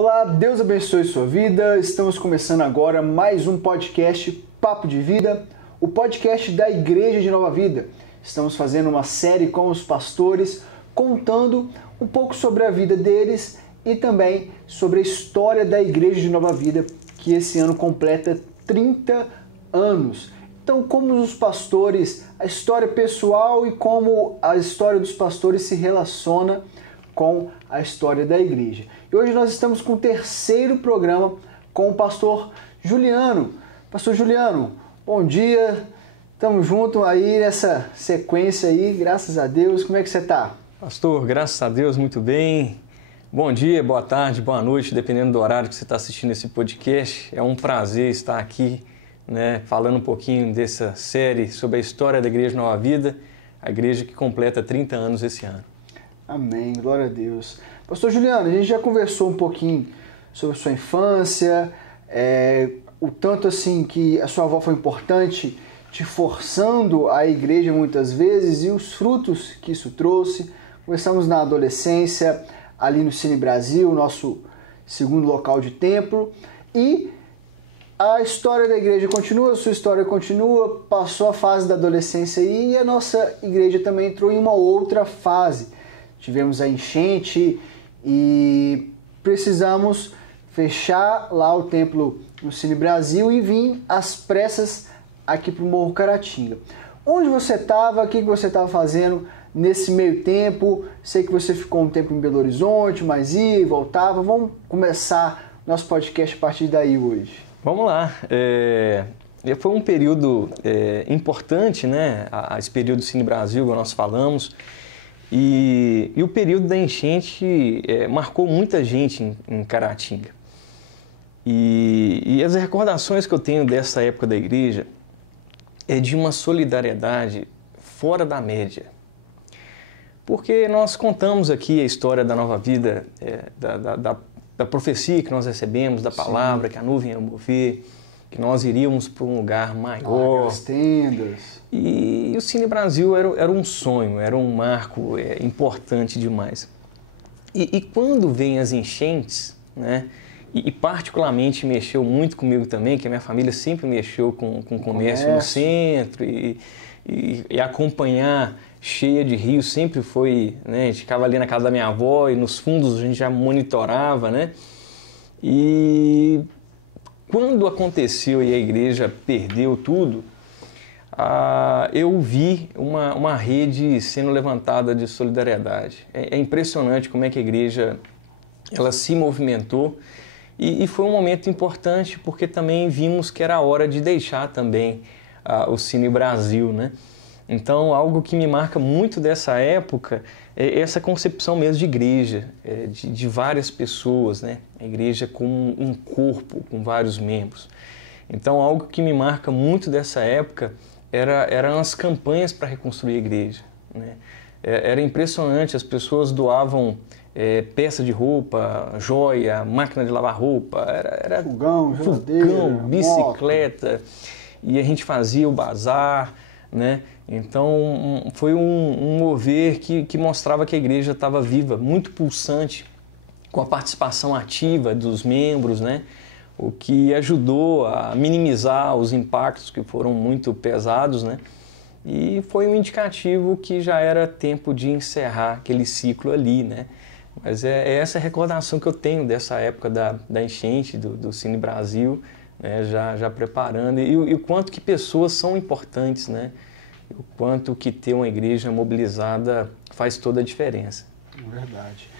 Olá, Deus abençoe sua vida. Estamos começando agora mais um podcast Papo de Vida, o podcast da Igreja de Nova Vida. Estamos fazendo uma série com os pastores, contando um pouco sobre a vida deles e também sobre a história da Igreja de Nova Vida, que esse ano completa 30 anos. Então, como os pastores, a história pessoal e como a história dos pastores se relaciona com a história da igreja. E hoje nós estamos com o terceiro programa com o pastor Juliano. Pastor Juliano, bom dia, estamos juntos aí nessa sequência aí, graças a Deus. Como é que você está? Pastor, graças a Deus, muito bem. Bom dia, boa tarde, boa noite, dependendo do horário que você está assistindo esse podcast. É um prazer estar aqui, falando um pouquinho dessa série sobre a história da Igreja Nova Vida, a igreja que completa 30 anos esse ano. Amém, glória a Deus. Pastor Juliano, a gente já conversou um pouquinho sobre a sua infância, o tanto assim que a sua avó foi importante, te forçando a igreja muitas vezes e os frutos que isso trouxe. Conversamos na adolescência, ali no Cine Brasil, nosso segundo local de templo, e a história da igreja continua, a sua história continua, passou a fase da adolescência aí, e a nossa igreja também entrou em uma outra fase. Tivemos a enchente e precisamos fechar lá o templo no Cine Brasil e vir às pressas aqui para o Morro Caratinga. Onde você estava? O que você estava fazendo nesse meio tempo? Sei que você ficou um tempo em Belo Horizonte, mas ia e voltava. Vamos começar nosso podcast a partir daí hoje. Vamos lá. Foi um período importante, esse período do Cine Brasil, como nós falamos. E o período da enchente marcou muita gente em Caratinga. E as recordações que eu tenho dessa época da igreja é de uma solidariedade fora da média. Porque nós contamos aqui a história da Nova Vida, da profecia que nós recebemos, da palavra, que a nuvem ia mover, que nós iríamos para um lugar maior. As tendas. E o Cine Brasil era um sonho, era um marco importante demais. E quando vem as enchentes, e particularmente mexeu muito comigo também, que a minha família sempre mexeu com comércio no centro, e acompanhar cheia de rios sempre foi, a gente ficava ali na casa da minha avó e nos fundos a gente já monitorava, E quando aconteceu e a igreja perdeu tudo, eu vi uma rede sendo levantada de solidariedade. É impressionante como é que a igreja ela se movimentou e foi um momento importante porque também vimos que era a hora de deixar também o Cine Brasil, Então, algo que me marca muito dessa época é essa concepção mesmo de igreja, de várias pessoas, A igreja como um corpo, com vários membros. Então, algo que me marca muito dessa época eram as campanhas para reconstruir a igreja. Era impressionante, as pessoas doavam peça de roupa, joia, máquina de lavar roupa, era fogão, geladeira, bicicleta, moto. E a gente fazia o bazar, Então foi um mover que mostrava que a igreja estava viva, muito pulsante, com a participação ativa dos membros, O que ajudou a minimizar os impactos que foram muito pesados, E foi um indicativo que já era tempo de encerrar aquele ciclo ali, Mas é essa recordação que eu tenho dessa época da enchente do Cine Brasil, já preparando, e o quanto que pessoas são importantes, O quanto que ter uma igreja mobilizada faz toda a diferença. Verdade.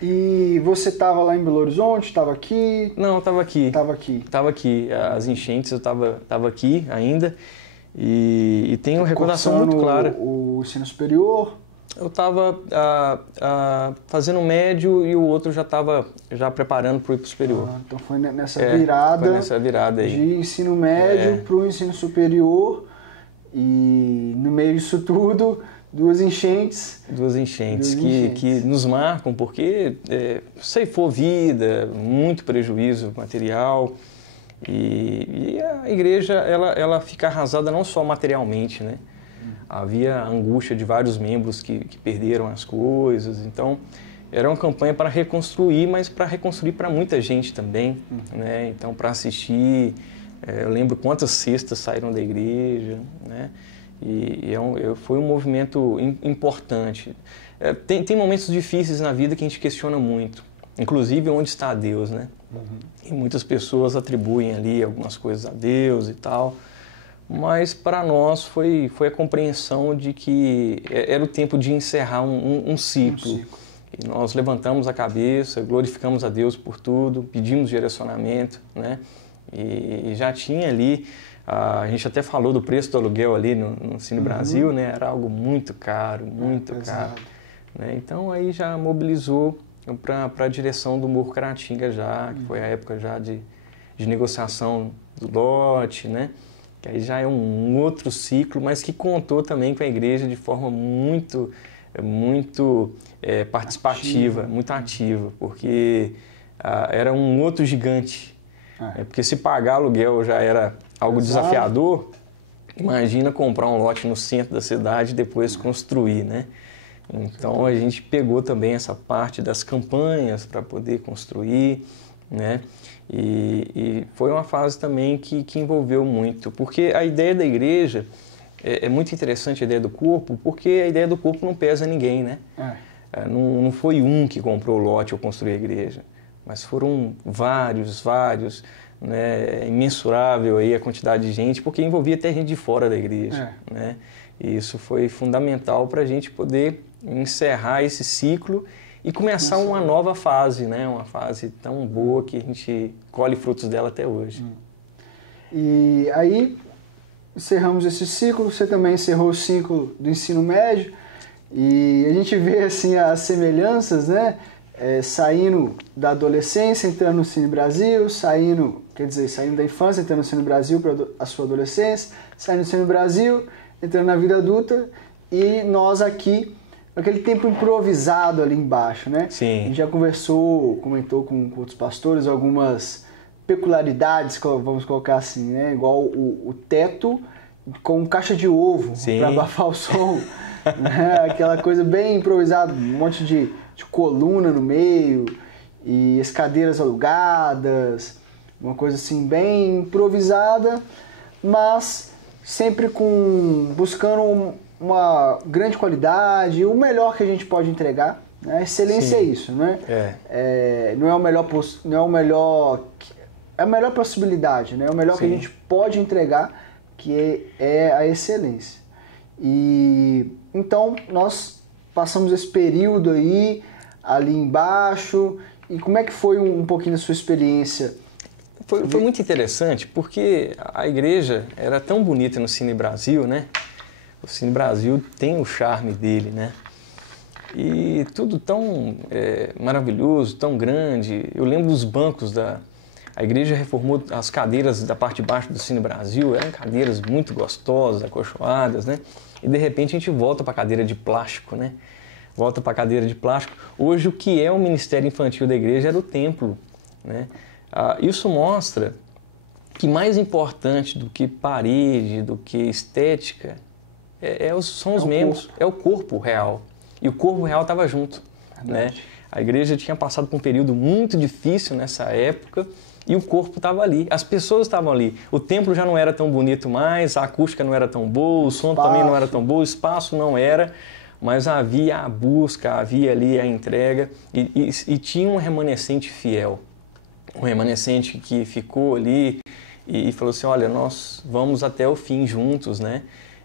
E você estava lá em Belo Horizonte? Estava aqui? Não, eu estava aqui. Estava aqui. As enchentes eu estava aqui ainda e tenho uma recordação muito clara. O ensino superior? Eu estava fazendo o médio e o outro já estava preparando para ir para o superior. Então foi nessa virada, foi nessa virada aí. De ensino médio para o ensino superior. E no meio disso tudo, duas enchentes que nos marcam, porque ceifou vida, muito prejuízo material, e a igreja ela fica arrasada não só materialmente, Havia angústia de vários membros que perderam as coisas, então era uma campanha para reconstruir, mas para reconstruir para muita gente também, né? Então, para assistir, eu lembro quantas cestas saíram da igreja, né? Foi um movimento importante. Tem momentos difíceis na vida que a gente questiona muito, inclusive onde está Deus, né? E muitas pessoas atribuem ali algumas coisas a Deus e tal, mas para nós foi a compreensão de que era o tempo de encerrar um ciclo. E nós levantamos a cabeça, glorificamos a Deus por tudo, pedimos direcionamento, né? E já tinha ali, a gente até falou do preço do aluguel ali no Cine Brasil, né? Era algo muito caro, muito caro. Né? Então aí já mobilizou para a direção do Morro Caratinga já, que foi a época já de negociação do lote, né? Que aí já é um outro ciclo, mas que contou também com a igreja de forma muito participativa, muito ativa, porque era um outro gigante. Porque se pagar aluguel já era algo desafiador, imagina comprar um lote no centro da cidade e depois construir, né? Então a gente pegou também essa parte das campanhas para poder construir, né? E foi uma fase também que envolveu muito, porque a ideia da igreja é muito interessante, a ideia do corpo, porque a ideia do corpo não pesa ninguém, né? Não foi um que comprou o lote ou construiu a igreja, mas foram vários, né? Imensurável aí a quantidade de gente, porque envolvia até gente de fora da igreja, né? E isso foi fundamental para a gente poder encerrar esse ciclo e começar uma nova fase, né? Uma fase tão boa que a gente colhe frutos dela até hoje. E aí encerramos esse ciclo, você também encerrou o ciclo do ensino médio e a gente vê assim as semelhanças, né? Saindo da adolescência, entrando no Cine Brasil, saindo da infância, entrando no Cine Brasil para a sua adolescência, saindo do Cine Brasil, entrando na vida adulta e nós aqui, aquele tempo improvisado ali embaixo, né? Sim. A gente já comentou com outros pastores algumas peculiaridades, vamos colocar assim, né? Igual o teto com caixa de ovo para abafar o som, né? Aquela coisa bem improvisada, um monte de coluna no meio e as cadeiras alugadas, uma coisa assim bem improvisada, mas sempre buscando uma grande qualidade, o melhor que a gente pode entregar. Né? Excelência é isso, né? Não é a melhor possibilidade, né? É o melhor que a gente pode entregar, que é a excelência. E então nós passamos esse período aí, ali embaixo, e como é que foi um pouquinho da sua experiência? Foi muito interessante, porque a igreja era tão bonita no Cine Brasil, né? O Cine Brasil tem o charme dele, né? E tudo tão maravilhoso, tão grande. Eu lembro dos bancos a igreja reformou as cadeiras da parte de baixo do Cine Brasil, eram cadeiras muito gostosas, acolchoadas, né? E de repente a gente volta para a cadeira de plástico, né? Volta para a cadeira de plástico. Hoje o que é o ministério infantil da igreja era o templo, né? Isso mostra que mais importante do que parede, do que estética, são os membros, é o corpo real. E o corpo real estava junto, né? A igreja tinha passado por um período muito difícil nessa época e o corpo estava ali, as pessoas estavam ali. O templo já não era tão bonito mais, a acústica não era tão boa, o som também não era tão bom, o espaço não era, mas havia a busca, havia ali a entrega e tinha um remanescente fiel. Um remanescente que ficou ali e falou assim, olha, nós vamos até o fim juntos, né?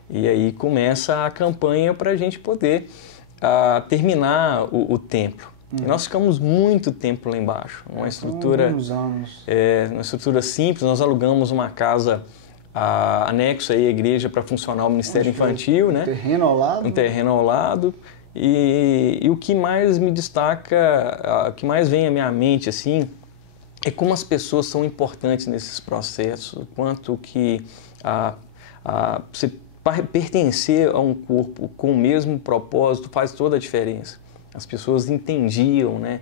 E aí começa a campanha para a gente poder terminar o templo. E nós ficamos muito tempo lá embaixo, uma estrutura, uma estrutura simples. Nós alugamos uma casa anexo aí à igreja para funcionar o Ministério Infantil, né? Terreno ao lado. Um terreno ao lado. E o que mais me destaca, o que mais vem à minha mente assim, é como as pessoas são importantes nesses processos, o quanto que você pertencer a um corpo com o mesmo propósito faz toda a diferença. As pessoas entendiam, né,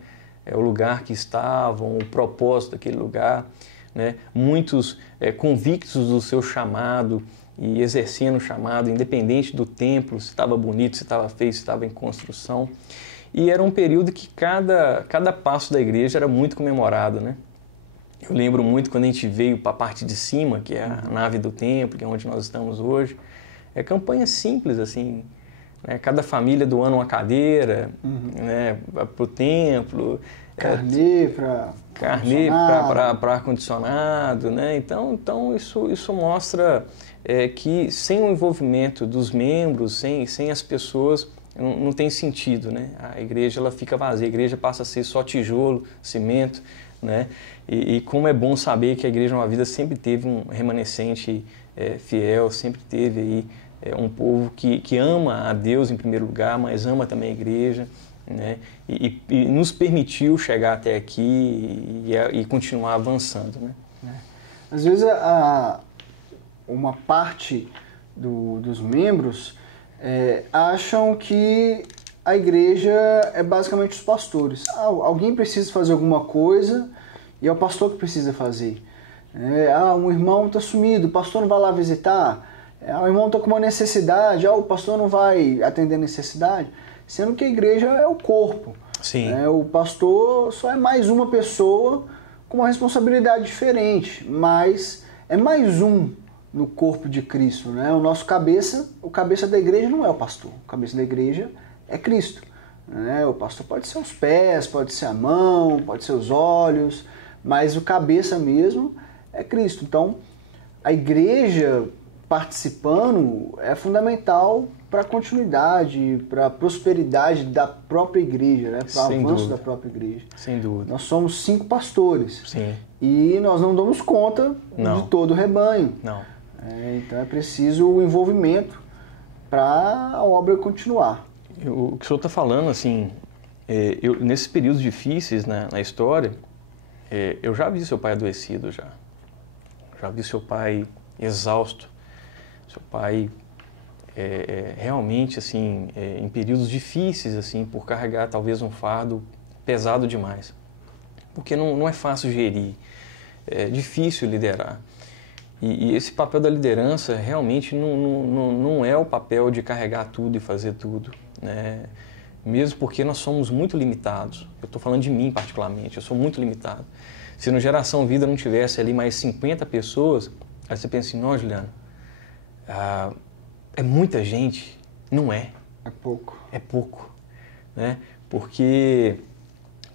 o lugar que estavam, o propósito daquele lugar, né? Muitos convictos do seu chamado e exercendo o chamado, independente do templo, se estava bonito, se estava feio, se estava em construção. E era um período que cada passo da igreja era muito comemorado, né? Eu lembro muito quando a gente veio para a parte de cima, que é a nave do templo, que é onde nós estamos hoje. É campanha simples, assim, né? Cada família doando uma cadeira, né, para o templo. Carnê para ar-condicionado, né? Então isso mostra que sem o envolvimento dos membros, sem as pessoas, não tem sentido, né? A igreja ela fica vazia, a igreja passa a ser só tijolo, cimento, né? E como é bom saber que a Igreja Nova Vida sempre teve um remanescente fiel, sempre teve aí um povo que ama a Deus em primeiro lugar, mas ama também a igreja, né? E nos permitiu chegar até aqui e continuar avançando, né? Às vezes uma parte dos membros acham que a igreja é basicamente os pastores. Alguém precisa fazer alguma coisa e é o pastor que precisa fazer. Um irmão está sumido, o pastor não vai lá visitar. O irmão está com uma necessidade, o pastor não vai atender a necessidade. Sendo que a igreja é o corpo. Sim. O pastor só é mais uma pessoa com uma responsabilidade diferente, mas é mais um no corpo de Cristo, né? O nosso cabeça, o cabeça da igreja não é o pastor, o cabeça da igreja é Cristo, né? O pastor pode ser os pés, pode ser a mão, pode ser os olhos, mas o cabeça mesmo é Cristo. Então, a igreja participando é fundamental para a continuidade, para a prosperidade da própria igreja, né? Para o avanço da própria igreja. Sem dúvida. Nós somos 5 pastores. Sim. E nós não damos conta de todo o rebanho. Não. Então é preciso o envolvimento para a obra continuar. O que o senhor está falando, assim, nesses períodos difíceis na história, eu já vi seu pai adoecido, já vi seu pai exausto, seu pai realmente, assim, em períodos difíceis, assim, por carregar talvez um fardo pesado demais, porque não é fácil gerir, é difícil liderar. E esse papel da liderança realmente não é o papel de carregar tudo e fazer tudo, né? Mesmo porque nós somos muito limitados. Eu estou falando de mim particularmente, eu sou muito limitado. Se no Geração Vida não tivesse ali mais 50 pessoas, aí você pensa assim, não, Juliano, é muita gente. Não é. É pouco. É pouco, né? Porque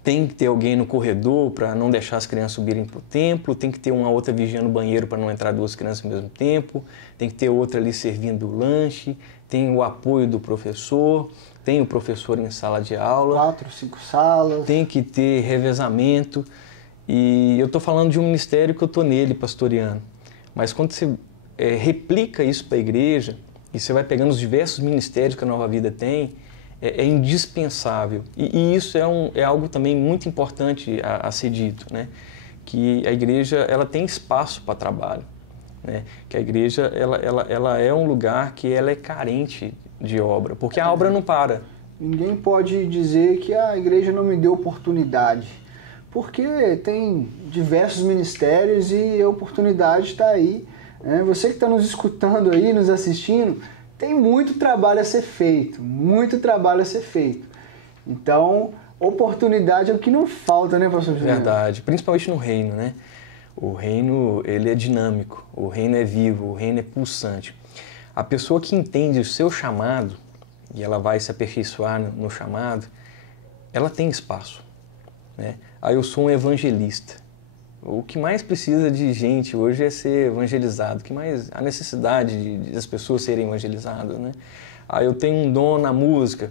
tem que ter alguém no corredor para não deixar as crianças subirem para o templo, tem que ter uma outra vigiando o banheiro para não entrar 2 crianças ao mesmo tempo, tem que ter outra ali servindo o lanche, tem o apoio do professor, tem o professor em sala de aula. 4, 5 salas. Tem que ter revezamento. E eu estou falando de um ministério que eu estou nele, pastoreando. Mas quando você replica isso para a igreja, e você vai pegando os diversos ministérios que a Nova Vida tem, é indispensável. E isso é algo também muito importante a ser dito, né? Que a igreja ela tem espaço para trabalho, né? Que a igreja ela é um lugar que ela é carente de obra, porque a obra não para. Ninguém pode dizer que a igreja não me deu oportunidade, porque tem diversos ministérios e a oportunidade está aí. Você que está nos escutando aí, nos assistindo, tem muito trabalho a ser feito, muito trabalho a ser feito. Então, oportunidade é o que não falta, né, pastor Juliano? Verdade, principalmente no reino, né? O reino, ele é dinâmico, o reino é vivo, o reino é pulsante. A pessoa que entende o seu chamado, e ela vai se aperfeiçoar no chamado, ela tem espaço, né? Eu sou um evangelista. O que mais precisa de gente hoje é ser evangelizado. O que mais a necessidade de as pessoas serem evangelizadas, né? Eu tenho um dom na música.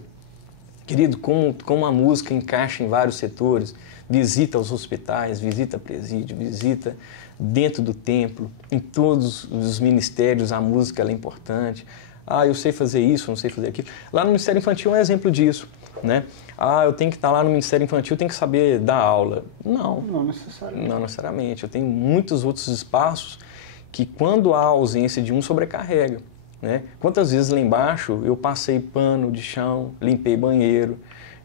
Querido, como a música encaixa em vários setores, visita os hospitais, visita presídio, visita dentro do templo, em todos os ministérios a música ela é importante. Eu sei fazer isso, não sei fazer aquilo. Lá no Ministério Infantil é um exemplo disso, né? Eu tenho que estar lá no Ministério Infantil, tenho que saber dar aula. Não necessariamente. Não necessariamente. Eu tenho muitos outros espaços que, quando há ausência de um, sobrecarrega, né? Quantas vezes lá embaixo eu passei pano de chão, limpei banheiro,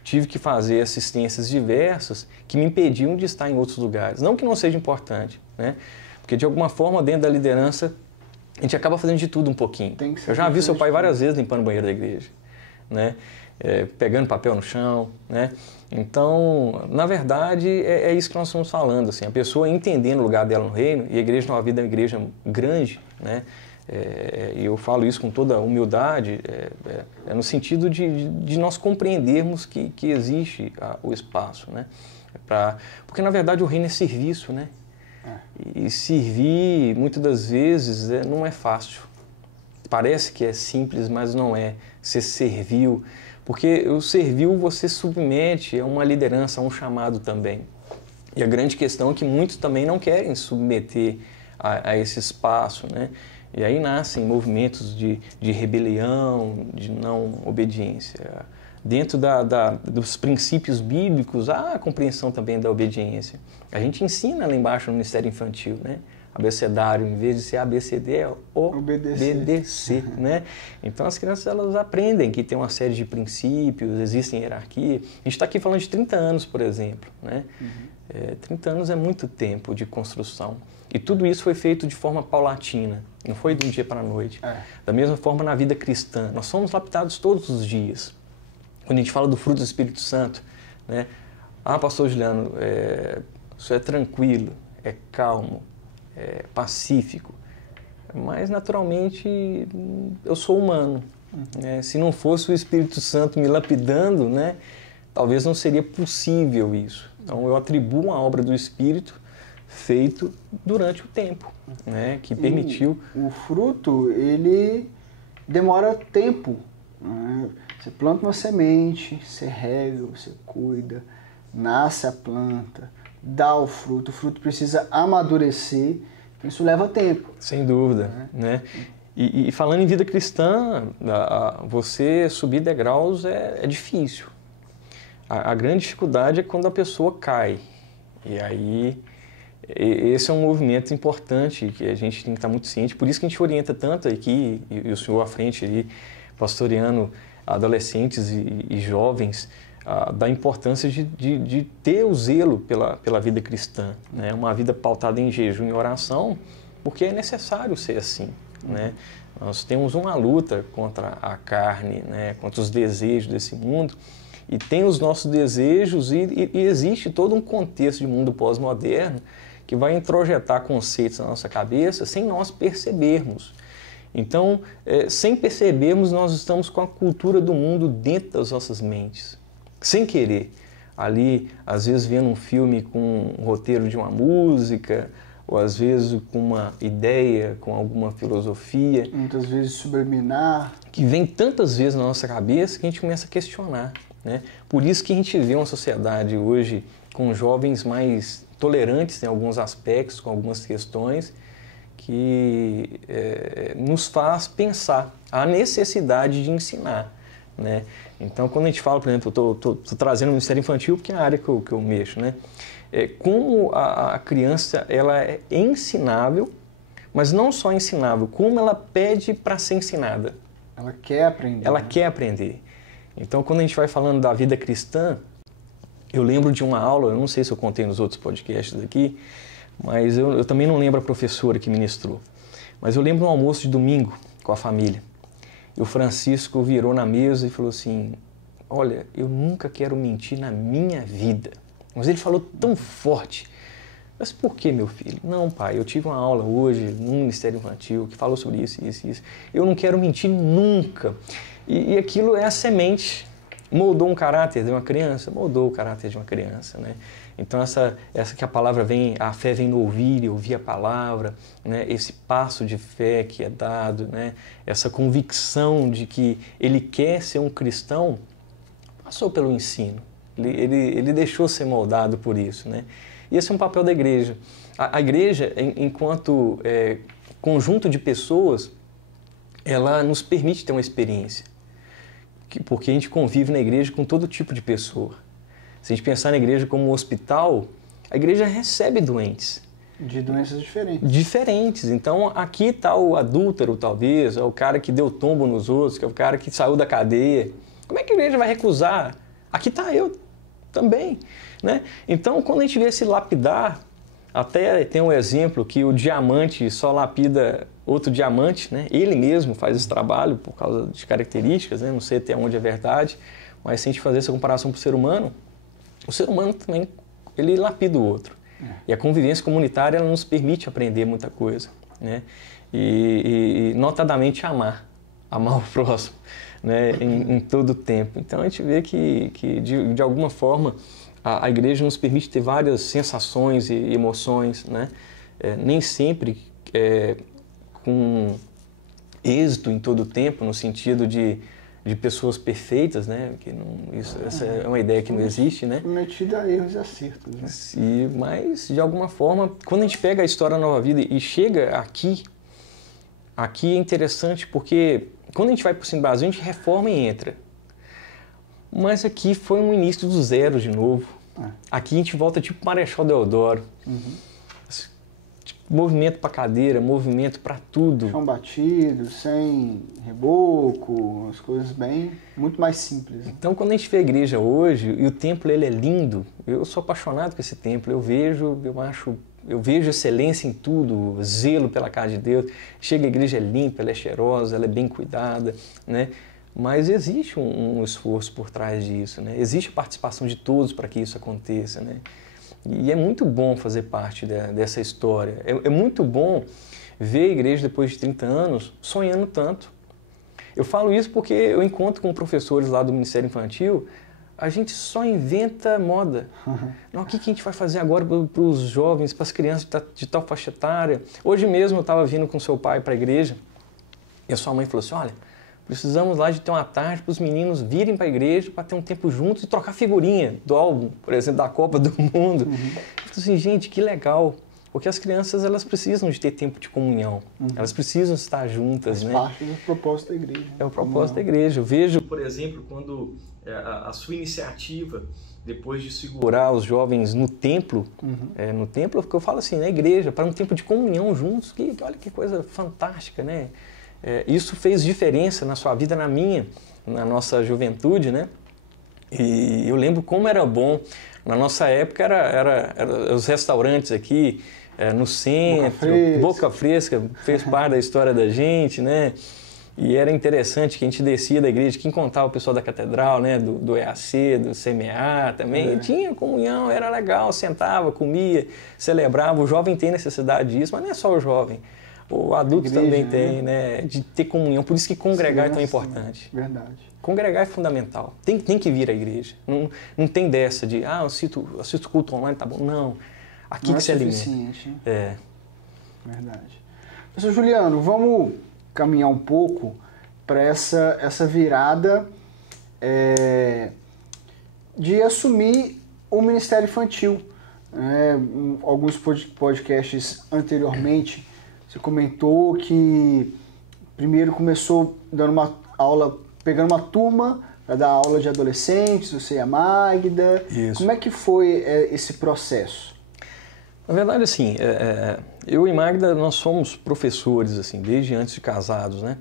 tive que fazer assistências diversas que me impediam de estar em outros lugares. Não que não seja importante, né? Porque, de alguma forma, dentro da liderança, a gente acaba fazendo de tudo um pouquinho. Eu já vi seu pai várias vezes limpando o banheiro da igreja, né? pegando papel no chão, né? Então, na verdade, é isso que nós estamos falando, assim, a pessoa entendendo o lugar dela no reino, e a igreja Nova Vida é uma igreja grande, né? E eu falo isso com toda humildade, no sentido de nós compreendermos que existe o espaço, né? Porque, na verdade, o reino é serviço, né? E servir, muitas das vezes, não é fácil. Parece que é simples, mas não é. Você serviu, porque o serviu você submete a uma liderança, a um chamado também. E a grande questão é que muitos também não querem submeter a esse espaço, né? E aí nascem movimentos de rebelião, de não obediência. Dentro dos princípios bíblicos, há a compreensão também da obediência. A gente ensina lá embaixo no Ministério Infantil, né? Abecedário, em vez de ser ABCD, é obedecer, né? Então as crianças elas aprendem que tem uma série de princípios, existem hierarquia. A gente está aqui falando de 30 anos, por exemplo, né? 30 anos é muito tempo de construção. E tudo isso foi feito de forma paulatina, não foi de um dia para a noite. Da mesma forma na vida cristã, nós somos lapidados todos os dias. Quando a gente fala do fruto do Espírito Santo, né? Pastor Juliano, isso é tranquilo, é calmo, é pacífico, mas naturalmente eu sou humano. Né? Se não fosse o Espírito Santo me lapidando, né? Talvez não seria possível isso. Então eu atribuo a obra do Espírito feito durante o tempo, né? Que permitiu. O fruto, ele demora tempo. Né? Você planta uma semente, você rega, você cuida, nasce a planta, dá o fruto precisa amadurecer, isso leva tempo. Sem dúvida, né? E falando em vida cristã, você subir degraus é difícil. A grande dificuldade é quando a pessoa cai. E aí, esse é um movimento importante que a gente tem que estar muito ciente. Por isso que a gente orienta tanto aqui, e o senhor à frente aí, pastoreando adolescentes e jovens, da importância de ter o zelo pela vida cristã, né? Uma vida pautada em jejum e oração, porque é necessário ser assim, né? Nós temos uma luta contra a carne, né? Contra os desejos desse mundo, e tem os nossos desejos e existe todo um contexto de mundo pós-moderno que vai introjetar conceitos na nossa cabeça sem nós percebermos. Então, sem percebermos, nós estamos com a cultura do mundo dentro das nossas mentes. Sem querer, ali, às vezes vendo um filme com um roteiro de uma música, ou às vezes com uma ideia, com alguma filosofia. Muitas vezes subliminar. Que vem tantas vezes na nossa cabeça que a gente começa a questionar, né? Por isso que a gente vê uma sociedade hoje com jovens mais tolerantes em alguns aspectos, com algumas questões, que nos faz pensar a necessidade de ensinar, né? Então, quando a gente fala, por exemplo, eu estou trazendo o Ministério Infantil porque é a área que eu mexo, né? Como a criança ela é ensinável, mas não só ensinável, como ela pede para ser ensinada. Ela quer aprender. Ela quer aprender. Então, quando a gente vai falando da vida cristã, eu lembro de uma aula, eu não sei se eu contei nos outros podcasts aqui, mas eu também não lembro a professora que ministrou. Mas eu lembro de um almoço de domingo com a família. E o Francisco virou na mesa e falou assim, olha, eu nunca quero mentir na minha vida. Mas ele falou tão forte. Mas por que, meu filho? Não, pai, eu tive uma aula hoje no Ministério Infantil que falou sobre isso, isso, isso. Eu não quero mentir nunca. E aquilo é a semente. Moldou um caráter de uma criança? Moldou o caráter de uma criança, né? Então essa que a palavra vem, a fé vem no ouvir e ouvir a palavra, né? Esse passo de fé que é dado, né? Essa convicção de que ele quer ser um cristão, passou pelo ensino. Ele deixou ser moldado por isso, né? E esse é um papel da igreja. A igreja, enquanto conjunto de pessoas, ela nos permite ter uma experiência. Porque a gente convive na igreja com todo tipo de pessoa. Se a gente pensar na igreja como um hospital, a igreja recebe doentes. De doenças diferentes. Diferentes. Então, aqui está o adúltero, talvez, é o cara que deu tombo nos outros, que é o cara que saiu da cadeia. Como é que a igreja vai recusar? Aqui está eu também, né? Então, quando a gente vê esse lapidar, até tem um exemplo que o diamante só lapida outro diamante, né? Ele mesmo faz esse trabalho por causa de características, né? Não sei até onde é verdade, Mas se a gente fazer essa comparação para o ser humano também, ele lapida o outro. E a convivência comunitária, ela nos permite aprender muita coisa, né? E notadamente amar o próximo, né? Em todo o tempo. Então a gente vê que de alguma forma a igreja nos permite ter várias sensações e emoções, né? Nem sempre com êxito em todo o tempo, no sentido de pessoas perfeitas, né? Que essa é uma ideia que não existe, né? Submetida a erros e acertos, né? Mas, de alguma forma, quando a gente pega a história da Nova Vida e chega aqui é interessante porque quando a gente vai para o Cine Brasil, a gente reforma e entra. Mas aqui foi um início do zero de novo. Aqui a gente volta tipo Marechal Deodoro. Movimento para cadeira, movimento para tudo. Chão batido, sem reboco, as coisas muito mais simples. Então, quando a gente vê a igreja hoje, e o templo ele é lindo, eu sou apaixonado com esse templo, eu vejo excelência em tudo, zelo pela casa de Deus. Chega a igreja é limpa, ela é cheirosa, ela é bem cuidada, né? Mas existe um esforço por trás disso, né? Existe a participação de todos para que isso aconteça, né? E é muito bom fazer parte dessa história. É muito bom ver a igreja depois de 30 anos sonhando tanto. Eu falo isso porque eu encontro com professores lá do Ministério Infantil, a gente só inventa moda. Não, o que a gente vai fazer agora para os jovens, para as crianças de tal faixa etária? Hoje mesmo eu estava vindo com seu pai para a igreja e a sua mãe falou assim, olha, precisamos lá de ter uma tarde para os meninos virem para a igreja para ter um tempo juntos e trocar figurinha do álbum, por exemplo, da Copa do Mundo. Eu falei assim, gente, que legal. Porque as crianças, elas precisam de ter tempo de comunhão. Elas precisam estar juntas, né? Faz parte do propósito da igreja. É o propósito da igreja. Eu vejo, por exemplo, quando a sua iniciativa, depois de segurar os jovens no templo, no templo, porque eu falo assim, na igreja, para um tempo de comunhão juntos, olha que coisa fantástica, né? Isso fez diferença na sua vida, na minha, na nossa juventude, né? E eu lembro como era bom. Na nossa época, era os restaurantes aqui, no centro, Boca Fresca, fez parte da história da gente, né? E era interessante que a gente descia da igreja, que encontrava o pessoal da catedral, né? Do EAC, do CMA também. E tinha comunhão, era legal, sentava, comia, celebrava. O jovem tem necessidade disso, mas não é só o jovem. O adulto igreja, também tem, né? De ter comunhão. Por isso que congregar é tão importante. Verdade. Congregar é fundamental. Tem que vir à igreja. Não tem dessa de, eu assisto culto online, tá bom. Não. Aqui que se alimenta. Não é suficiente. Verdade. Professor Juliano, vamos caminhar um pouco para essa virada de assumir o Ministério Infantil. Alguns podcasts anteriormente, você comentou que primeiro começou dando uma aula, pegando uma turma para dar aula de adolescentes, você e a Magda. Isso. Como é que foi esse processo? Na verdade, assim, eu e Magda, nós somos professores, assim, desde antes de casados, né?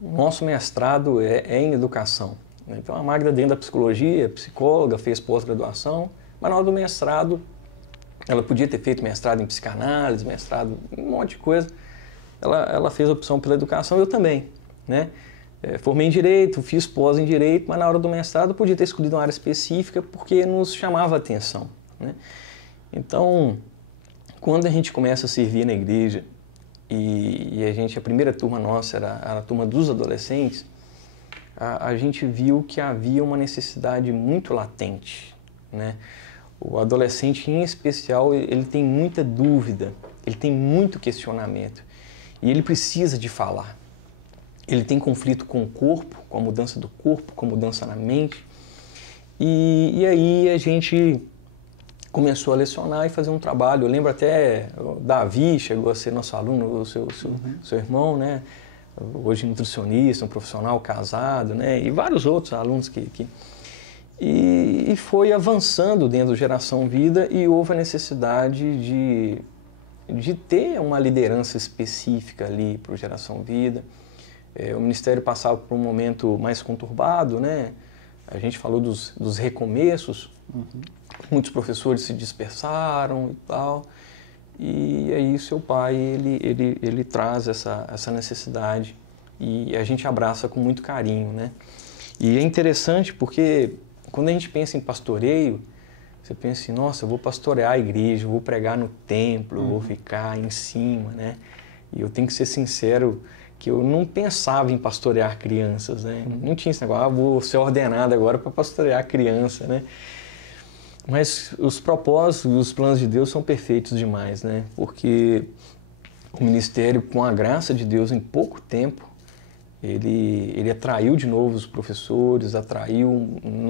Nosso mestrado é em educação. Então, a Magda, dentro da psicologia, psicóloga, fez pós-graduação, mas na hora do mestrado, ela podia ter feito mestrado em psicanálise, mestrado em um monte de coisa. Ela fez a opção pela educação, eu também, né? Formei em Direito, fiz pós em Direito, mas na hora do mestrado podia ter escolhido uma área específica porque nos chamava a atenção, né? Então, quando a gente começa a servir na igreja e a primeira turma nossa era a turma dos adolescentes, a gente viu que havia uma necessidade muito latente, né? O adolescente, em especial, ele tem muita dúvida, ele tem muito questionamento e ele precisa de falar. Ele tem conflito com o corpo, com a mudança do corpo, com a mudança na mente. E aí a gente começou a lecionar e fazer um trabalho. Eu lembro até o Davi chegou a ser nosso aluno, o seu irmão, né? Hoje nutricionista, um profissional casado, né? E vários outros alunos E foi avançando dentro do Geração Vida e houve a necessidade de ter uma liderança específica ali para o Geração Vida. O Ministério passava por um momento mais conturbado, né? A gente falou dos recomeços, muitos professores se dispersaram e tal, e aí seu pai, ele traz essa necessidade e a gente abraça com muito carinho, né? E é interessante porque quando a gente pensa em pastoreio, você pensa assim, nossa, eu vou pastorear a igreja, eu vou pregar no templo, eu vou ficar em cima, né? E eu tenho que ser sincero que eu não pensava em pastorear crianças, né? Não tinha esse negócio, vou ser ordenado agora para pastorear criança, né? Mas os propósitos, os planos de Deus são perfeitos demais, né? Porque o ministério, com a graça de Deus, em pouco tempo, ele atraiu de novo os professores, atraiu um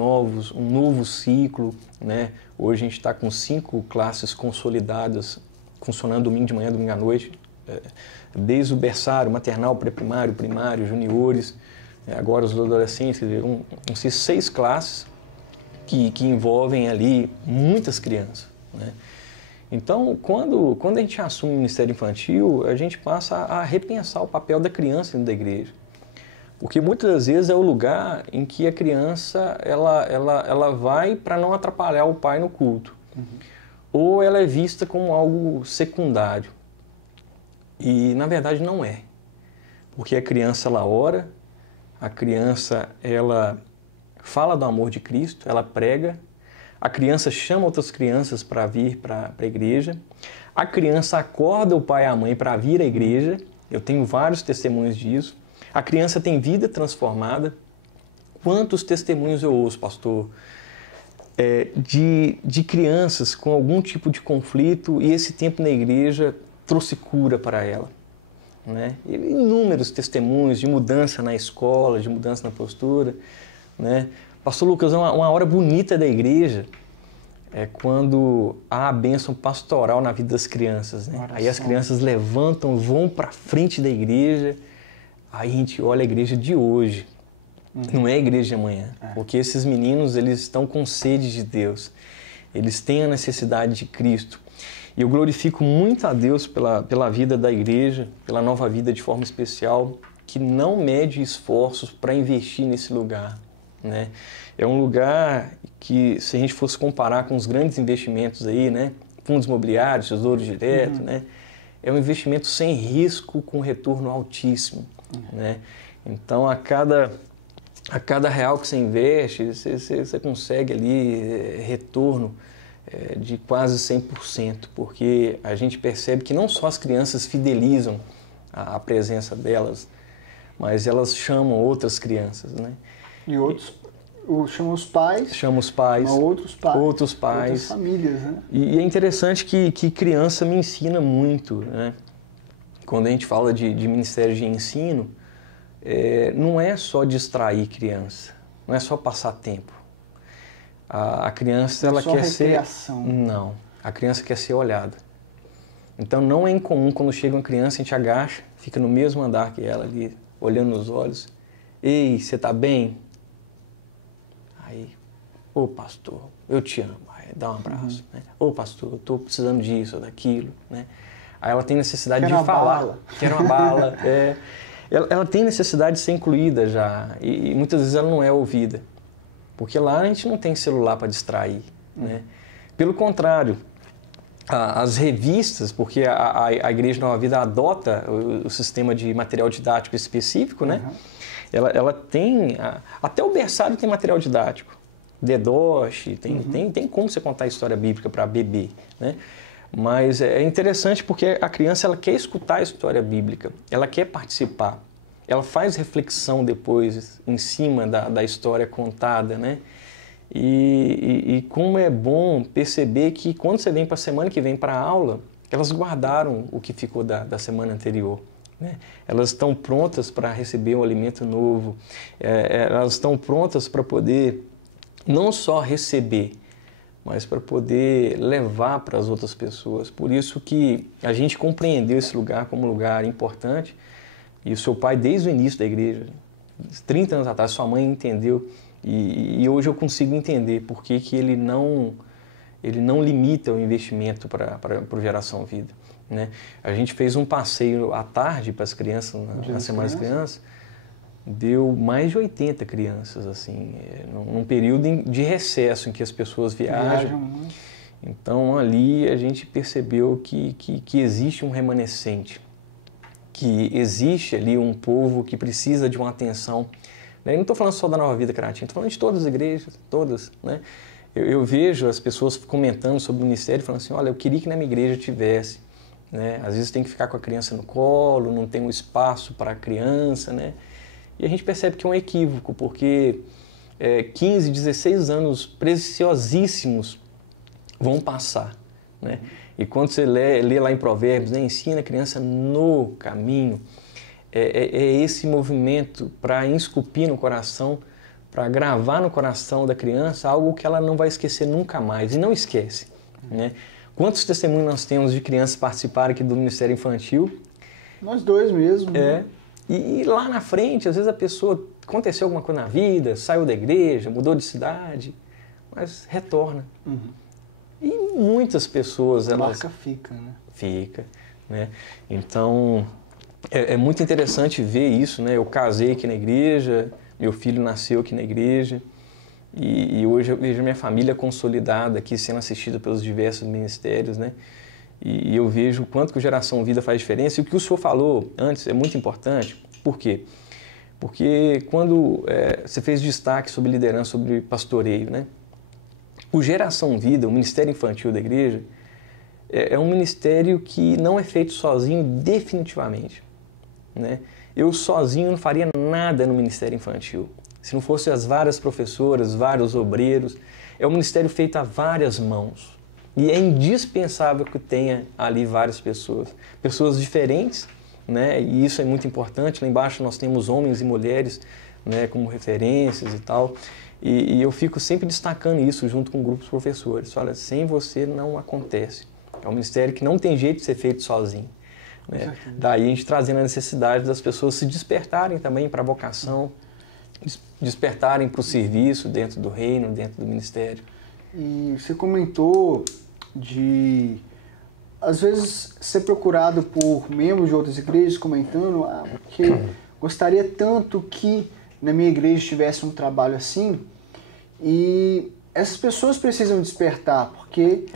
novo ciclo, né? Hoje a gente está com 5 classes consolidadas, funcionando domingo de manhã, domingo à noite, desde o berçário, maternal, pré-primário, primário, juniores, agora os adolescentes, quer dizer, 6 classes que envolvem ali muitas crianças, né? Então, quando a gente assume o ministério infantil, a gente passa a repensar o papel da criança dentro da igreja. Porque muitas das vezes é o lugar em que a criança ela vai para não atrapalhar o pai no culto. Ou ela é vista como algo secundário. E, na verdade, não é. Porque a criança, ela ora, a criança, ela fala do amor de Cristo, ela prega, a criança chama outras crianças para vir para a igreja, a criança acorda o pai e a mãe para vir à igreja, eu tenho vários testemunhos disso, a criança tem vida transformada. Quantos testemunhos eu ouço, pastor, de crianças com algum tipo de conflito e esse tempo na igreja trouxe cura para ela, né? Inúmeros testemunhos de mudança na escola, de mudança na postura, né? Pastor Lucas, uma hora bonita da igreja é quando há a bênção pastoral na vida das crianças, né? Aí as crianças levantam, vão para frente da igreja, aí a gente olha a igreja de hoje, não é a igreja de amanhã, porque esses meninos, eles estão com sede de Deus, eles têm a necessidade de Cristo. E eu glorifico muito a Deus pela vida da igreja, pela Nova Vida de forma especial, que não mede esforços para investir nesse lugar, né? É um lugar que, se a gente fosse comparar com os grandes investimentos aí, né? Fundos imobiliários, tesouro direto, né? É um investimento sem risco, com retorno altíssimo, né? Então, a cada real que você investe, você consegue ali retorno de quase 100%, porque a gente percebe que não só as crianças fidelizam a presença delas, mas elas chamam outras crianças, né? E outros chamam os pais. Chamam os pais. Outros pais. Outras famílias, né? E é interessante que criança me ensina muito, né? Quando a gente fala de ministério de ensino, não é só distrair criança, não é só passar tempo. A criança, ela quer recreação. Não, a criança quer ser olhada. Então não é incomum quando chega uma criança, a gente agacha, fica no mesmo andar que ela ali, olhando nos olhos. Ei, você tá bem? Aí, ô pastor, eu te amo. Aí dá um abraço. Né? Ô pastor, eu tô precisando disso ou daquilo. Né? Aí ela tem necessidade de falar. Quer uma bala. Ela tem necessidade de ser incluída já. E muitas vezes ela não é ouvida. Porque lá a gente não tem celular para distrair, né? Pelo contrário, as revistas, porque a Igreja Nova Vida adota o sistema de material didático específico, né? Ela tem, até o berçário tem material didático, Dedoche, tem como você contar a história bíblica para bebê, né? Mas é interessante porque a criança, ela quer escutar a história bíblica, ela quer participar. Ela faz reflexão depois em cima da história contada, né? E como é bom perceber que quando você vem para a semana que vem para a aula, elas guardaram o que ficou da semana anterior, né? Elas estão prontas para receber um alimento novo, elas estão prontas para poder não só receber, mas para poder levar para as outras pessoas. Por isso que a gente compreendeu esse lugar como um lugar importante. E o seu pai, desde o início da igreja, 30 anos atrás, sua mãe entendeu. E hoje eu consigo entender por que ele não limita o investimento para o Geração Vida, né? A gente fez um passeio à tarde para as crianças, na Semana das Crianças, deu mais de 80 crianças, assim, num período de recesso em que as pessoas viajam. Então, ali a gente percebeu que existe um remanescente, que existe ali um povo que precisa de uma atenção né? E não estou falando só da Nova Vida Cratinha, estou falando de todas as igrejas, todas, né? Eu vejo as pessoas comentando sobre o ministério, falando assim, olha, eu queria que na minha igreja tivesse, né? Às vezes tem que ficar com a criança no colo, não tem um espaço para a criança, né? E a gente percebe que é um equívoco, porque 15, 16 anos preciosíssimos vão passar, né? E quando você lê lá em Provérbios, né, ensina a criança no caminho, é esse movimento para esculpir no coração, para gravar no coração da criança algo que ela não vai esquecer nunca mais, e não esquece, né? Quantos testemunhos nós temos de crianças participarem aqui do Ministério Infantil? Nós dois mesmo. Né? E lá na frente, às vezes a pessoa, aconteceu alguma coisa na vida, saiu da igreja, mudou de cidade, mas retorna. Uhum. E muitas pessoas... A marca fica, né? Fica, né? Então, é muito interessante ver isso, né? Eu casei aqui na igreja, meu filho nasceu aqui na igreja, e hoje eu vejo a minha família consolidada aqui, sendo assistida pelos diversos ministérios, né? E eu vejo o quanto que o Geração Vida faz diferença. E o que o senhor falou antes é muito importante. Por quê? Porque quando você fez destaque sobre liderança, sobre pastoreio, né? O Geração Vida, o Ministério Infantil da Igreja, é um ministério que não é feito sozinho definitivamente, né? Eu sozinho não faria nada no Ministério Infantil. Se não fossem as várias professoras, vários obreiros, é um ministério feito a várias mãos. E é indispensável que tenha ali várias pessoas diferentes, né? E isso é muito importante. Lá embaixo nós temos homens e mulheres, né, como referências e tal. E eu fico sempre destacando isso junto com grupos de professores. Olha, sem você não acontece. É um ministério que não tem jeito de ser feito sozinho, né? Daí a gente trazendo a necessidade das pessoas se despertarem também para a vocação, despertarem para o serviço dentro do reino, dentro do ministério. E você comentou de, às vezes, ser procurado por membros de outras igrejas comentando porque gostaria tanto que na minha igreja tivesse um trabalho assim, e essas pessoas precisam despertar, porque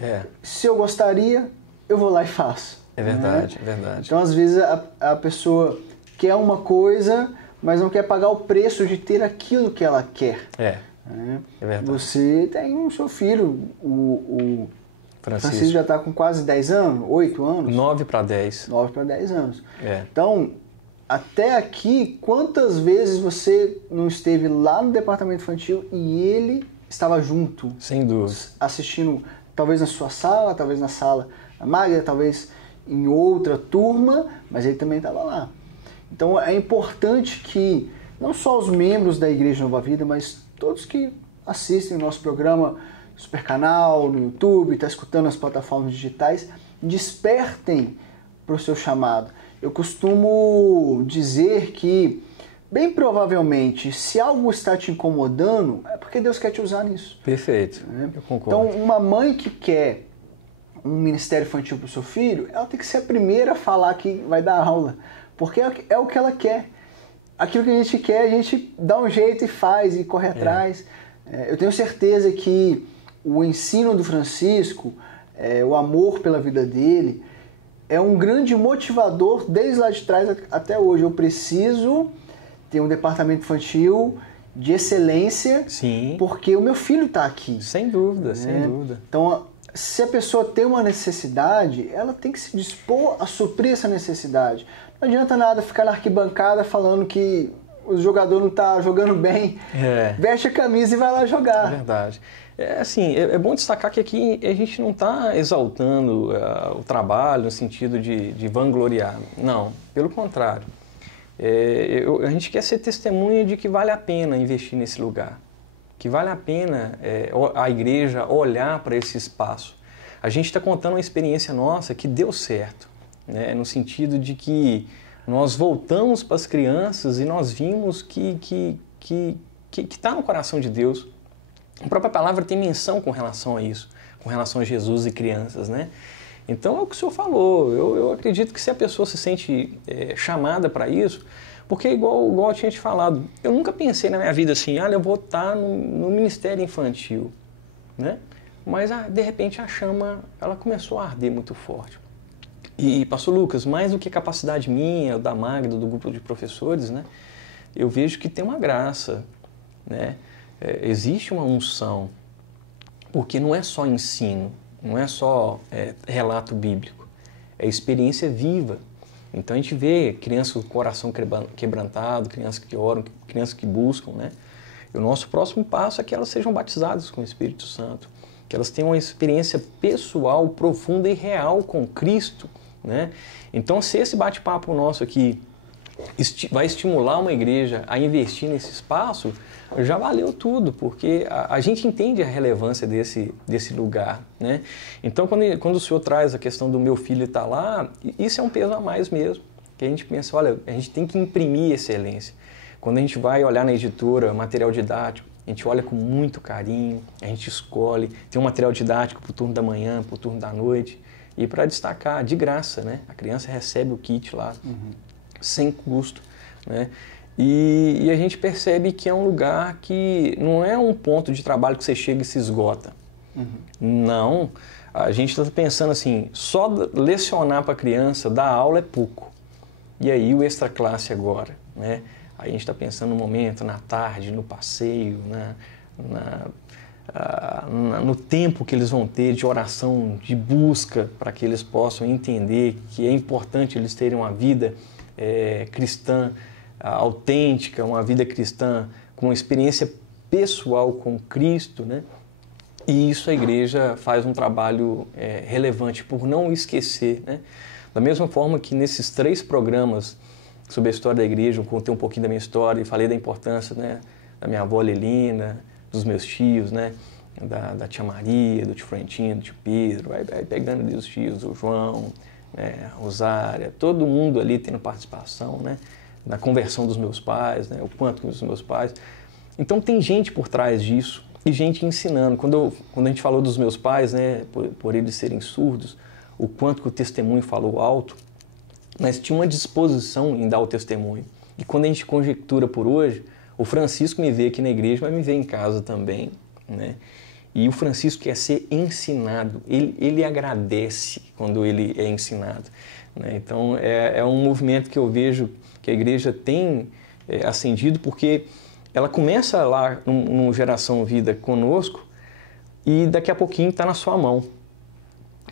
se eu gostaria, eu vou lá e faço. É verdade, né? É verdade. Então, às vezes, a pessoa quer uma coisa, mas não quer pagar o preço de ter aquilo que ela quer. É verdade. Você tem o seu filho, o Francisco já está com quase 10 anos, 8 anos? 9 para 10. 9 para 10 anos. Então, até aqui, quantas vezes você não esteve lá no departamento infantil e ele estava junto? Sem dúvida. Assistindo, talvez na sua sala, talvez na sala da Magda, talvez em outra turma, mas ele também estava lá. Então, é importante que não só os membros da Igreja Nova Vida, mas todos que assistem o nosso programa Super Canal, no YouTube, está escutando as plataformas digitais, despertem para o seu chamado. Eu costumo dizer que, bem provavelmente, se algo está te incomodando, é porque Deus quer te usar nisso. Perfeito, eu concordo. Então, uma mãe que quer um ministério infantil para o seu filho, ela tem que ser a primeira a falar que vai dar aula, porque é o que ela quer. Aquilo que a gente quer, a gente dá um jeito e faz, e corre atrás. Eu tenho certeza que o ensino do Francisco, o amor pela vida dele, é um grande motivador desde lá de trás até hoje. Eu preciso ter um departamento infantil de excelência, sim, porque o meu filho está aqui. Sem dúvida, sem dúvida. Então, se a pessoa tem uma necessidade, ela tem que se dispor a suprir essa necessidade. Não adianta nada ficar na arquibancada falando que o jogador não está jogando bem. Veste a camisa e vai lá jogar. É verdade. É bom destacar que aqui a gente não está exaltando o trabalho no sentido de vangloriar. Não, pelo contrário. A gente quer ser testemunha de que vale a pena investir nesse lugar. Que vale a pena a igreja olhar para esse espaço. A gente está contando uma experiência nossa que deu certo, né? No sentido de que nós voltamos para as crianças e nós vimos que está no coração de Deus. A própria palavra tem menção com relação a isso, com relação a Jesus e crianças, né? Então é o que o senhor falou. Eu acredito que se a pessoa se sente chamada para isso, porque igual eu tinha te falado, eu nunca pensei na minha vida assim, eu vou estar no ministério infantil, né? Mas de repente a chama, ela começou a arder muito forte. E pastor Lucas, mais do que capacidade minha, da Magda, do grupo de professores, né? eu vejo que tem uma graça, né? Existe uma unção, porque não é só ensino, não é só relato bíblico, é experiência viva. Então a gente vê crianças com o coração quebrantado, crianças que oram, crianças que buscam, né? E o nosso próximo passo é que elas sejam batizadas com o Espírito Santo, que elas tenham uma experiência pessoal, profunda e real com Cristo, né? Então, se esse bate-papo nosso aqui vai estimular uma igreja a investir nesse espaço, já valeu tudo, porque a gente entende a relevância desse lugar, né? Então, quando o senhor traz a questão do meu filho estar lá, isso é um peso a mais mesmo, que a gente pensa, olha, a gente tem que imprimir excelência. Quando a gente vai olhar na editora material didático, a gente olha com muito carinho, a gente escolhe, tem um material didático para o turno da manhã, para o turno da noite, e para destacar, de graça, né? A criança recebe o kit lá, sem custo, né? E a gente percebe que é um lugar que não é um ponto de trabalho que você chega e se esgota. Não, a gente está pensando assim, só lecionar para a criança, dar aula é pouco. E aí o extra classe agora, né? Aí a gente está pensando no momento, na tarde, no passeio, no tempo que eles vão ter de oração, de busca, para que eles possam entender que é importante eles terem uma vida cristã autêntica, uma vida cristã com uma experiência pessoal com Cristo, né? E isso a igreja faz um trabalho relevante por não esquecer, né? Da mesma forma que nesses 3 programas sobre a história da igreja, eu contei um pouquinho da minha história e falei da importância, né, da minha avó Lelina, dos meus tios, né, da tia Maria, do tio Frentino, do tio Pedro, vai pegando ali os tios, o João, a Rosária, todo mundo ali tendo participação, né, na conversão dos meus pais, né, o quanto dos meus pais. Então tem gente por trás disso e gente ensinando. Quando a gente falou dos meus pais, né, por eles serem surdos, o quanto que o testemunho falou alto, mas tinha uma disposição em dar o testemunho. E quando a gente conjectura por hoje, o Francisco me vê aqui na igreja, mas me vê em casa também, né? E o Francisco quer ser ensinado, ele agradece quando ele é ensinado, né? Então é um movimento que eu vejo que a igreja tem acendido, porque ela começa lá no Geração Vida conosco e daqui a pouquinho está na sua mão.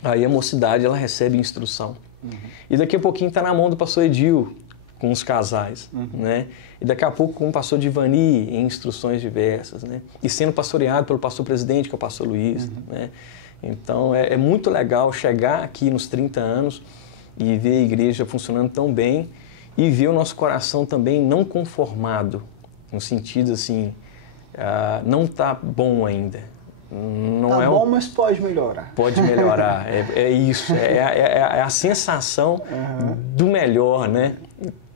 Aí a mocidade ela recebe instrução. E daqui a pouquinho está na mão do pastor Edil, com os casais, né? E daqui a pouco com o pastor Divani, em instruções diversas, né? E sendo pastoreado pelo pastor presidente, que é o pastor Luiz, né? Então é muito legal chegar aqui nos 30 anos e ver a igreja funcionando tão bem e ver o nosso coração também não conformado, no sentido assim, não está bom ainda. Não tá bom, mas pode melhorar. Pode melhorar, é isso, é a sensação do melhor, né?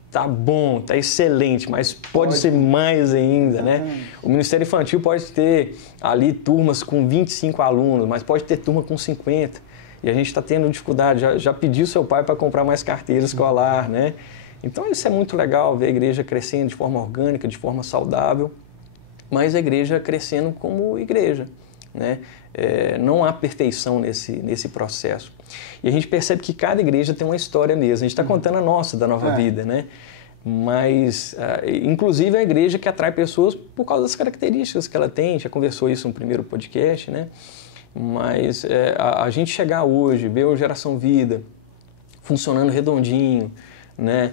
Tá bom, tá excelente, mas pode ser mais ainda, né? O Ministério Infantil pode ter ali turmas com 25 alunos, mas pode ter turma com 50. E a gente está tendo dificuldade, já pediu seu pai para comprar mais carteira escolar, né? Então isso é muito legal, ver a igreja crescendo de forma orgânica, de forma saudável, mas a igreja crescendo como igreja, né? Não há perfeição nesse processo. E a gente percebe que cada igreja tem uma história mesmo. A gente está contando a nossa, da Nova Vida, né? Mas, inclusive, a igreja que atrai pessoas por causa das características que ela tem. A gente já conversou isso no primeiro podcast, né? Mas a gente chegar hoje, ver o Geração Vida funcionando redondinho, né?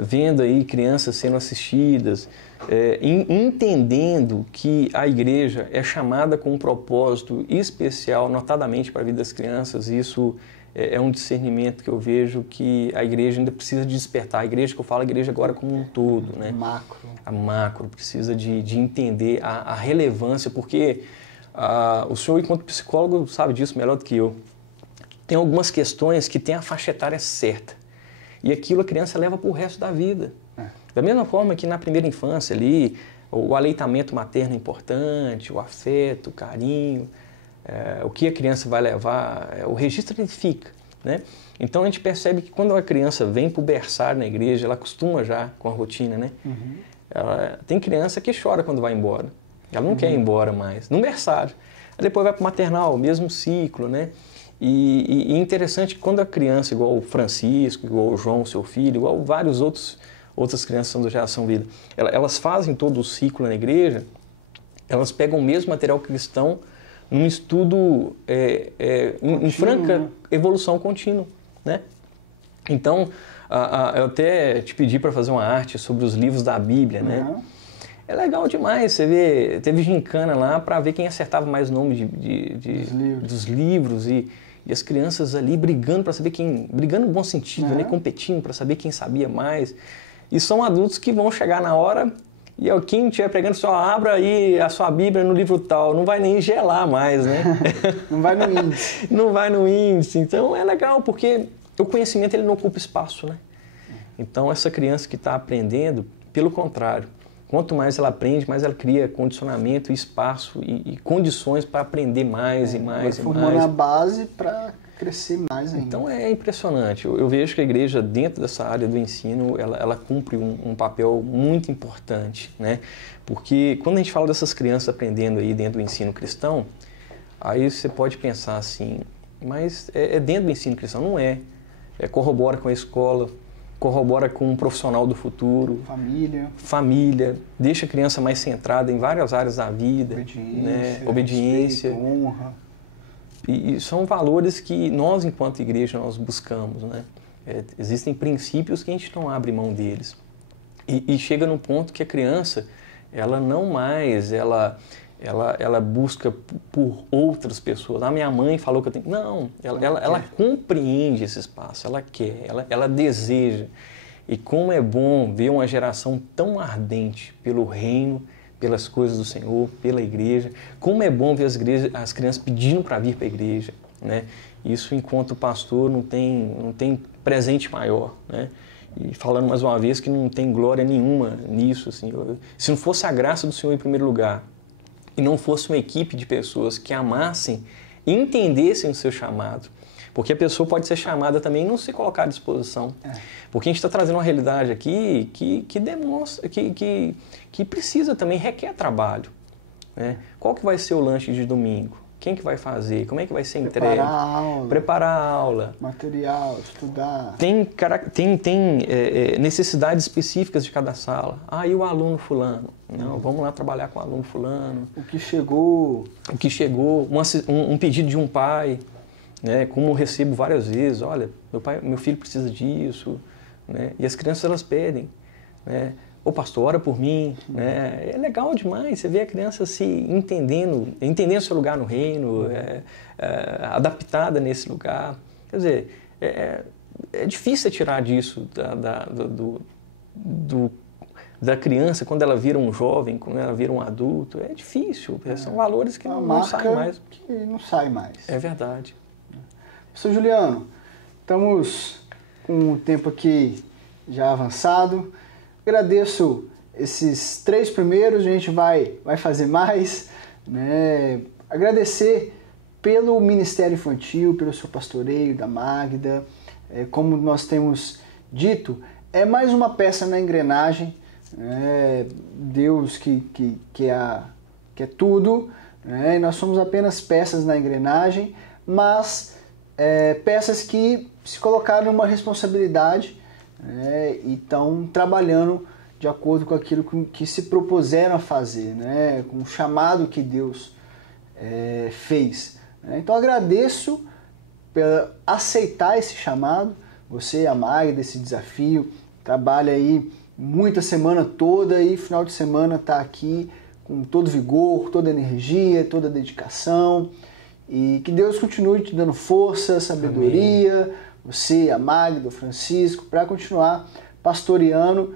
Vendo aí crianças sendo assistidas, entendendo que a igreja é chamada com um propósito especial, notadamente para a vida das crianças. Isso é um discernimento que eu vejo que a igreja ainda precisa de despertar. A igreja que eu falo, a igreja agora como um todo, né? A macro precisa de entender a relevância, porque o senhor, enquanto psicólogo, sabe disso melhor do que eu. Tem algumas questões que tem a faixa etária certa. E aquilo a criança leva para o resto da vida. Da mesma forma que na primeira infância ali, o aleitamento materno é importante, o afeto, o carinho, o que a criança vai levar, o registro ele fica, né? Então a gente percebe que quando a criança vem para o berçário na igreja, ela acostuma já com a rotina, né? Tem criança que chora quando vai embora. Ela não quer ir embora mais, no berçário. Aí depois vai para o maternal, o mesmo ciclo, né? E interessante que quando a criança, igual o Francisco, igual o João, seu filho, igual vários outros outras crianças são do Geração Vida. Elas fazem todo o ciclo na igreja, elas pegam o mesmo material cristão num estudo em franca evolução contínua, né? Então, eu até te pedi para fazer uma arte sobre os livros da Bíblia, né? É legal demais, você vê, teve gincana lá para ver quem acertava mais o nome dos livros e as crianças ali brigando para saber quem, brigando no bom sentido, né? Competindo para saber quem sabia mais. E são adultos que vão chegar na hora e quem estiver pregando só abra aí a sua Bíblia no livro tal, não vai nem gelar mais, né? Não vai no índice. Não vai no índice, então é legal porque o conhecimento ele não ocupa espaço, né? Então essa criança que está aprendendo, pelo contrário, quanto mais ela aprende, mais ela cria condicionamento, espaço e condições para aprender mais e mais e mais. Formando a base para crescer mais ainda. Então é impressionante. Eu vejo que a igreja, dentro dessa área do ensino, ela cumpre um papel muito importante, né? Porque quando a gente fala dessas crianças aprendendo aí dentro do ensino cristão, aí você pode pensar assim, mas é dentro do ensino cristão? Não é. Corrobora com a escola, corrobora com um profissional do futuro. Família. Deixa a criança mais centrada em várias áreas da vida. Obediência. Respeito, honra. E são valores que nós, enquanto igreja, nós buscamos, né? Existem princípios que a gente não abre mão deles. E chega num ponto que a criança, ela não mais, ela busca por outras pessoas. Minha mãe falou que eu tenho... Não, ela compreende esse espaço, ela quer, ela deseja. E como é bom ver uma geração tão ardente pelo reino, pelas coisas do Senhor, pela igreja. Como é bom ver as crianças pedindo para vir para a igreja, né? Isso, enquanto pastor, não tem presente maior, né? E falando mais uma vez que não tem glória nenhuma nisso. Assim. Se não fosse a graça do Senhor em primeiro lugar, e não fosse uma equipe de pessoas que amassem e entendessem o seu chamado. Porque a pessoa pode ser chamada também e não se colocar à disposição. Porque a gente está trazendo uma realidade aqui que demonstra, que precisa também, requer trabalho. Né? Qual que vai ser o lanche de domingo? Quem que vai fazer? Como é que vai ser entregue? Preparar a aula. Material, estudar. Tem necessidades específicas de cada sala. E o aluno fulano? Não, vamos lá trabalhar com o aluno fulano. O que chegou, um pedido de um pai, né? Como eu recebo várias vezes, olha, meu filho precisa disso, né? E as crianças elas pedem, né? Pastor, ora por mim, né? É legal demais, você vê a criança se entendendo seu lugar no reino, adaptada nesse lugar. Quer dizer, é difícil tirar disso da criança quando ela vira um jovem, quando ela vira um adulto. É difícil, são valores que não saem mais. Que não sai mais. É verdade. Professor Juliano, estamos com o tempo aqui já avançado. Agradeço esses 3 primeiros, a gente vai fazer mais, né? Agradecer pelo Ministério Infantil, pelo seu pastoreio, da Magda. Como nós temos dito, é mais uma peça na engrenagem. Deus que é tudo, né? E nós somos apenas peças na engrenagem, mas peças que se colocaram numa responsabilidade, né? E estão trabalhando de acordo com aquilo que se propuseram a fazer, né? Com o chamado que Deus fez. Então agradeço por aceitar esse chamado, você, a Magda, desse desafio, trabalha aí muita semana toda e final de semana está aqui com todo vigor, toda energia, toda dedicação, e que Deus continue te dando força, sabedoria. Amém. Você, a Magda, o Francisco, para continuar pastoreando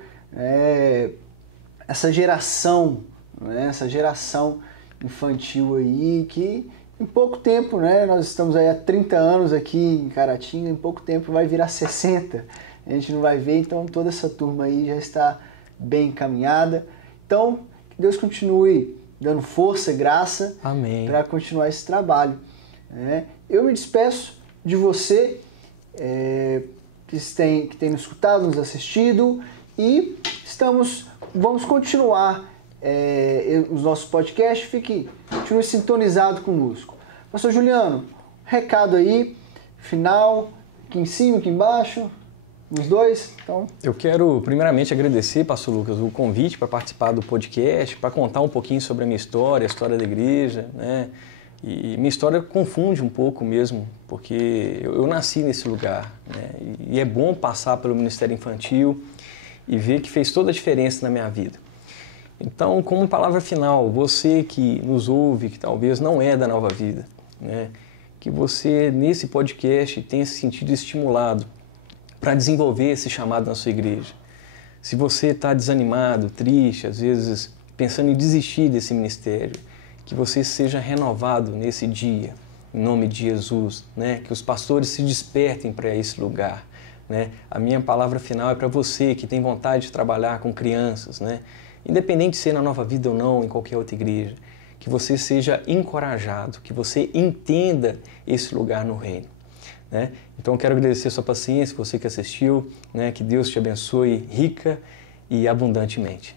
essa geração, né? Essa geração infantil aí que em pouco tempo, né? Nós estamos aí há 30 anos aqui em Caratinga, em pouco tempo vai virar 60. A gente não vai ver, então toda essa turma aí já está bem encaminhada. Então, que Deus continue dando força e graça para continuar esse trabalho. Eu me despeço de você que tem nos escutado, nos assistido, e vamos continuar os nossos podcasts. Continue sintonizado conosco. Pastor Juliano, recado aí, final, aqui em cima, aqui embaixo. nos dois? Então... Eu quero primeiramente agradecer, pastor Lucas, o convite para participar do podcast, para contar um pouquinho sobre a minha história, a história da igreja, né? E minha história confunde um pouco mesmo, porque eu nasci nesse lugar, né? E é bom passar pelo Ministério Infantil e ver que fez toda a diferença na minha vida. Então, como palavra final, você que nos ouve, que talvez não é da Nova Vida, né? Que você, nesse podcast, tenha se sentido estimulado para desenvolver esse chamado na sua igreja. Se você está desanimado, triste, às vezes pensando em desistir desse ministério, que você seja renovado nesse dia, em nome de Jesus, né? Que os pastores se despertem para esse lugar, né? A minha palavra final é para você que tem vontade de trabalhar com crianças, né? Independente de ser na Nova Vida ou não, em qualquer outra igreja, que você seja encorajado, que você entenda esse lugar no reino, né? Então eu quero agradecer a sua paciência, você que assistiu, né? Que Deus te abençoe rica e abundantemente.